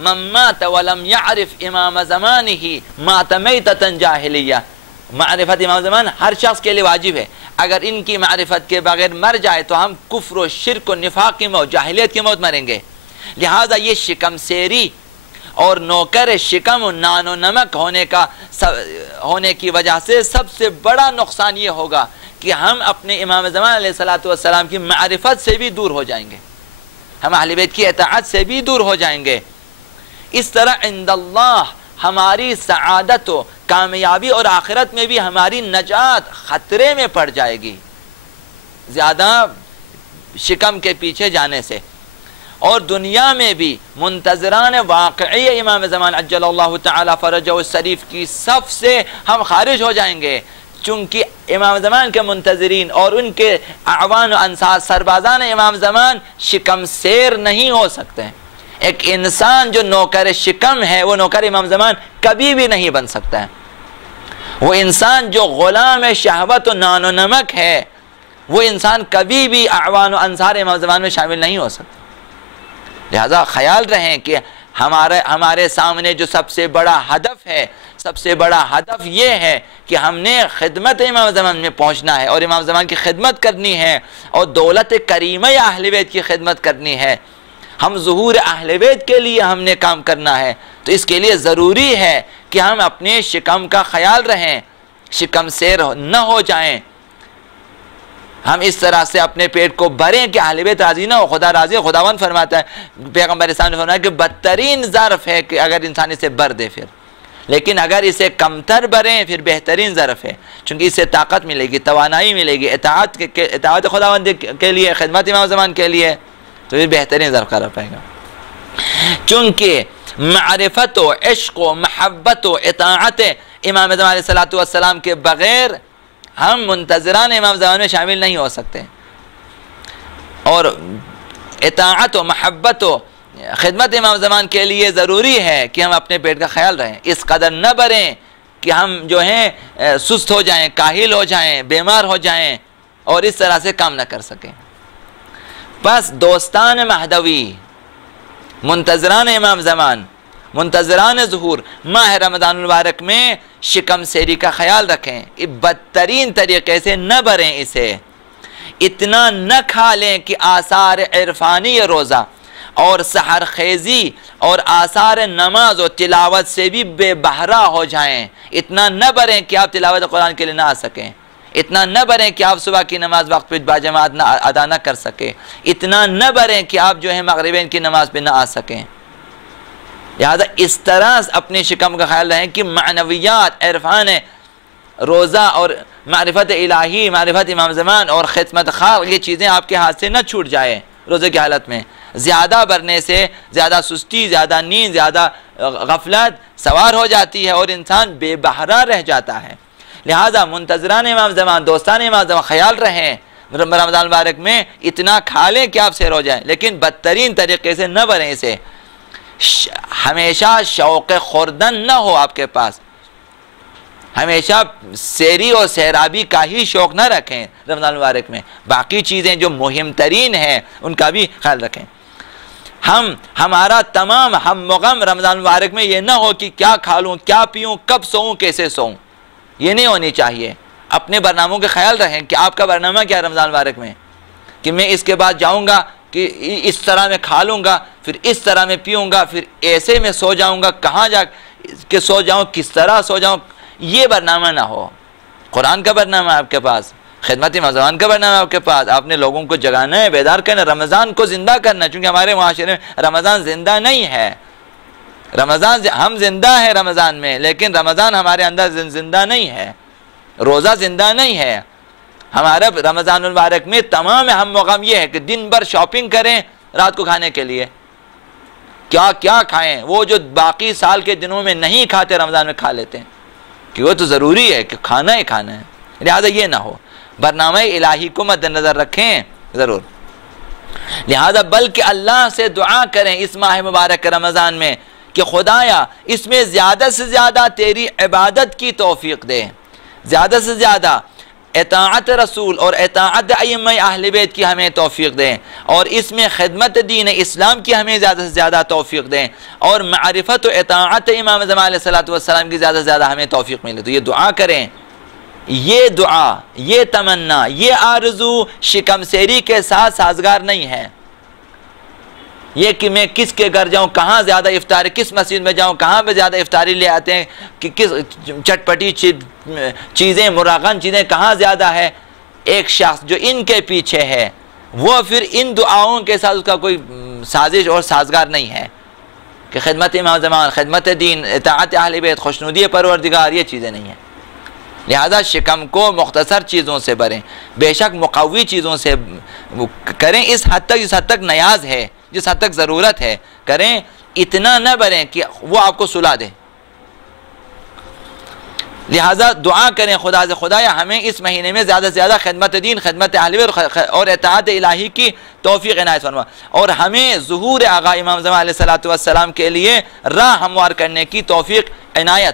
من مات ولم يعرف امام زمانه مات میتۃ جاہلیہ، معرفت امام زمان ہر شخص کے لیے واجب ہے۔ اگر ان کی معرفت کے بغیر مر جائے تو ہم کفر و شرک و نفاق کی موت، جاہلیت کی موت مریں گے۔ لہٰذا یہ شکم سیری اور نوکر شکم و نان و نمک ہونے کی وجہ سے سب سے بڑا نقصان یہ ہوگا کہ ہم اپنے امام زمان علیہ السلام کی معرفت سے بھی دور ہو جائیں گے، ہم اہل بیت کی اطاعت سے بھی دور ہو جائیں گے۔ اس طرح عند اللہ ہماری سعادت و کامیابی اور آخرت میں بھی ہماری نجات خطرے میں پڑ جائے گی زیادہ شکم کے پیچھے جانے سے، اور دنیا میں بھی منتظران واقعی امام زمان عجل اللہ تعالی فرجہ الشریف کی صف سے ہم خارج ہو جائیں گے، چونکہ امام زمان کے منتظرین اور ان کے اعوان و انصار سربازان امام زمان شکم سیر نہیں ہو سکتے ہیں۔ ایک انسان جو نوکر شکم ہے وہ نوکر امام زمان کبھی بھی نہیں بن سکتا ہے۔ وہ انسان جو غلام شہوت و نان و نمک ہے وہ انسان کبھی بھی اعوان و انصار امام زمان میں شامل نہیں ہو سکتا۔ لہذا خیال رہیں کہ ہمارے سامنے جو سب سے بڑا ہدف ہے، سب سے بڑا ہدف یہ ہے کہ ہم نے خدمت امام زمان میں پہنچنا ہے اور امام زمان کی خدمت کرنی ہے اور دولت کریمہ اہل بیت کی خدمت کرنی ہے۔ ہم ظہور اہل بیت کے لیے ہم نے کام کرنا ہے، تو اس کے لیے ضروری ہے کہ ہم اپنے شکم کا خیال رہیں، شکم سیر نہ ہو جائیں، ہم اس طرح سے اپنے پیٹ کو بھریں کہ اہل بیت راضی نہ ہو، خدا راضی ہے۔ خداوند فرماتا ہے، پیغمبر اسلام نے فرمایا کہ بدترین ظرف ہے کہ اگر انسان اسے بھر دے، پھر لیکن اگر اسے کمتر بھریں پھر بہترین ظرف ہے، چونکہ اس سے طاقت ملے گی، توانائی ملے گی، اطاعت خداوند کے لیے، خدمت امام زمان کے لیے، تو یہ بہترین ظرف قرار پائے گا۔ چونکہ معرفت و عشق و محبت و اطاعت امام زمان علیہ السلام کے بغیر ہم منتظران امام زمان میں شامل نہیں ہو سکتے، اور اطاعت و محبت و خدمت امام زمان کے لیے ضروری ہے کہ ہم اپنے پیٹ کا خیال رہیں، اس قدر نہ بھریں کہ ہم جو ہیں سست ہو جائیں، کاہل ہو جائیں، بیمار ہو جائیں اور اس طرح سے کام نہ کر سکیں۔ بس دوستان مہدوی، منتظران امام زمان، منتظران ظہور، ماہ رمضان المبارک میں شکم سیری کا خیال رکھیں، بدترین طریقے سے نہ بھریں اسے، اتنا نہ کھا لیں کہ آثار عرفانی روزہ اور سحر خیزی اور آثار نماز و تلاوت سے بھی بے بہرہ ہو جائیں، اتنا نہ بھریں کہ آپ تلاوت قرآن کے لیے نہ آ سکیں، اتنا نہ بھریں کہ آپ صبح کی نماز وقت پہ باجماعت ادا نہ کر سکیں، اتنا نہ بھریں کہ آپ جو ہے مغربین کی نماز پہ نہ آ سکیں۔ لہذا اس طرح اپنے شکم کا خیال رہیں کہ معنویات، عرفان روزہ اور معرفت الہی، معرفت امام زمان اور خدمت خلق، یہ چیزیں آپ کے ہاتھ سے نہ چھوٹ جائیں روزے کی حالت میں۔ زیادہ بھرنے سے زیادہ سستی، زیادہ نیند، زیادہ غفلت سوار ہو جاتی ہے اور انسان بے بہرہ رہ جاتا ہے۔ لہذا منتظران امام زمان، دوستان امام زمان، خیال رہیں رمضان مبارک میں اتنا کھا لیں کہ آپ سیر ہو جائیں، لیکن بدترین طریقے سے نہ بھریں اسے۔ ہمیشہ شوق خوردن نہ ہو آپ کے پاس، ہمیشہ سیری اور سیرابی کا ہی شوق نہ رکھیں رمضان مبارک میں، باقی چیزیں جو مہم ترین ہیں ان کا بھی خیال رکھیں۔ ہمارا تمام ہم و غم رمضان مبارک میں یہ نہ ہو کہ کیا کھا لوں، کیا پیوں، کب سوؤں، کیسے سوؤں، یہ نہیں ہونی چاہیے۔ اپنے برناموں کا خیال رہیں کہ آپ کا برنامہ کیا ہے رمضان مبارک میں، کہ میں اس کے بعد جاؤں گا کہ اس طرح میں کھا لوں گا، پھر اس طرح میں پیوں گا، پھر ایسے میں سو جاؤں گا، کہاں جا کے سو جاؤں، کس طرح سو جاؤں، یہ برنامہ نہ ہو۔ قرآن کا برنامہ آپ کے پاس، خدمت امام زمان کا برنامہ آپ کے پاس، آپ نے لوگوں کو جگانا ہے، بیدار کرنا، رمضان کو زندہ کرنا، چونکہ ہمارے معاشرے میں رمضان زندہ نہیں ہے۔ رمضان ہم زندہ ہیں رمضان میں، لیکن رمضان ہمارے اندر زندہ نہیں ہے، روزہ زندہ نہیں ہے۔ ہمارا رمضان المبارک میں تمام ہم و غم یہ ہے کہ دن بھر شاپنگ کریں رات کو کھانے کے لیے، کیا کیا کھائیں، وہ جو باقی سال کے دنوں میں نہیں کھاتے رمضان میں کھا لیتے ہیں، کہ وہ تو ضروری ہے کہ کھانا ہی کھانا ہے۔ لہذا یہ نہ ہو، برنامہ الہی کو مد نظر رکھیں ضرور۔ لہذا بلکہ اللہ سے دعا کریں اس ماہ مبارک رمضان میں کہ خدایا اس میں زیادہ سے زیادہ تیری عبادت کی توفیق دے، زیادہ سے زیادہ اطاعت رسول اور اطاعت ائمہ اہل بیت کی ہمیں توفیق دیں، اور اس میں خدمت دین اسلام کی ہمیں زیادہ سے زیادہ توفیق دیں، اور معرفت و اطاعت امام زمانہ علیہ السلام کی زیادہ سے زیادہ ہمیں توفیق ملے۔ تو یہ دعا کریں، یہ دعا، یہ تمنا، یہ آرزو شکم سیری کے ساتھ سازگار نہیں ہے۔ یہ کہ میں کس کے گھر جاؤں، کہاں زیادہ افطاری، کس مسجد میں جاؤں، کہاں پہ زیادہ افطاری لے آتے ہیں، کہ کس چٹپٹی چیزیں، مراغن چیزیں کہاں زیادہ ہے۔ ایک شخص جو ان کے پیچھے ہے وہ پھر ان دعاؤں کے ساتھ اس کا کوئی سازش اور سازگار نہیں ہے کہ خدمت امام زمان، خدمت دین، اطاعت اہل بیت، خوشنودی پروردگار، یہ چیزیں نہیں ہیں۔ لہذا شکم کو مختصر چیزوں سے بھریں، بے شک مقوی چیزوں سے کریں، اس حد تک جس حد تک نیاز ہے، جس حد تک ضرورت ہے کریں، اتنا نہ بھریں کہ وہ آپ کو سلا دے۔ لہذا دعا کریں خدا سے، خدایا ہمیں اس مہینے میں زیادہ سے زیادہ خدمت دین، خدمت اہل بیت اور اطاعت الہی کی توفیق عنایت فرما، اور ہمیں ظہور آقا امام زمان علیہ السلام کے لیے راہ ہموار کرنے کی توفیق عنایت